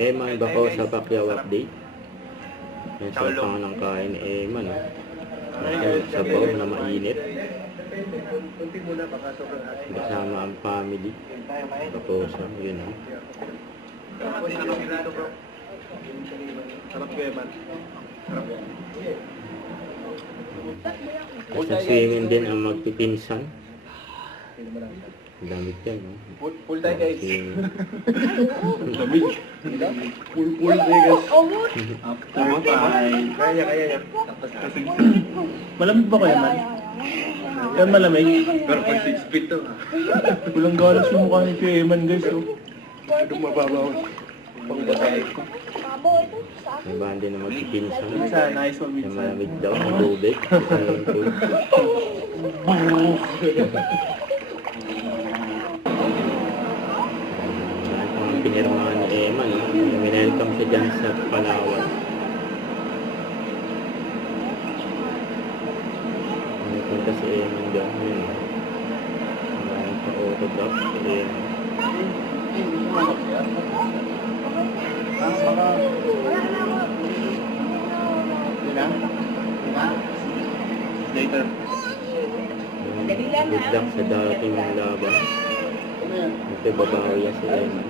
Eman Bako sa Pacquiao update. Yan sa pang ng kain Eman. Sa baw na mainit. Kasama ang family. Tapos yun o. Sa swimming din ang magpipinsan. Damit yan, no? Full tayo guys. Damit. Full tayo guys. After 5. Kaya yan. Malamig ba kayo man? Yan malamig? Pero pag 6 feet to ha. Walang galas yung mukha ni Kuya Eman guys. Oh. Itong mababaw. Pang-batay ko. May bandi na magpipinsan. Minsan, nice one Yung minsan. malamig daw ang tubig. Pinirmahan ni Eman, no? Welcome siya dyan sa Palawan. Punta si Eman dyan. Maraming pa-autograph si Eman. Later. Good luck sa dating laban. Ito babawi si Eman.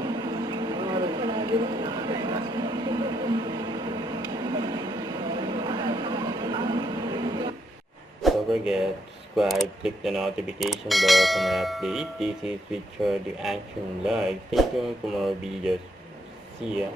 Don't forget to subscribe, click the notification bell for more update. This is Richard the Action Live. Stay tuned for more videos. See ya.